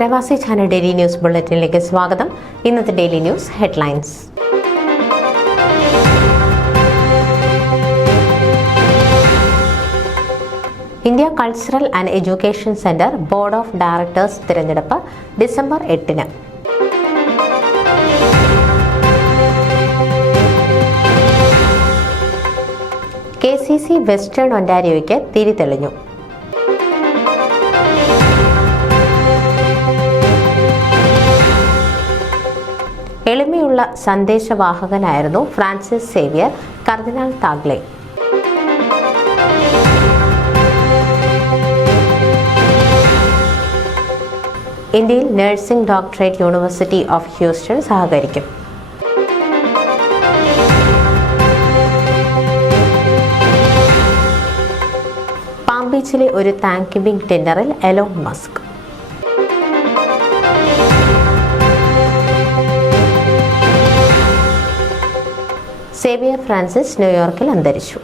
പ്രവാസി channel daily news ബുള്ളറ്റിനിലേക്ക് സ്വാഗതം. ഇന്നത്തെ daily news headlines. India cultural and education centre board of directors തിരഞ്ഞെടുപ്പ് ഡിസംബർ 8-ന്. KCC വെസ്റ്റേൺ ഒന്റാരിയോയ്ക്ക് തിരിതെളിഞ്ഞു. എളിമയുള്ള സന്ദേശവാഹകനായിരുന്നു ഫ്രാൻസിസ് സേവിയർ കർദിനാൾ താഗ്ലെ. ഇന്ത്യയിൽ nursing doctorate university of Houston സഹകരിക്കും. പാം ബീച്ചിലെ ഒരു താങ്ക്സ്ഗിവിംഗ് ഡിന്നറിൽ എലോൺ മസ്ക്. സേവിയർ ഫ്രാൻസിസ് ന്യൂയോർക്കിൽ അന്തരിച്ചു.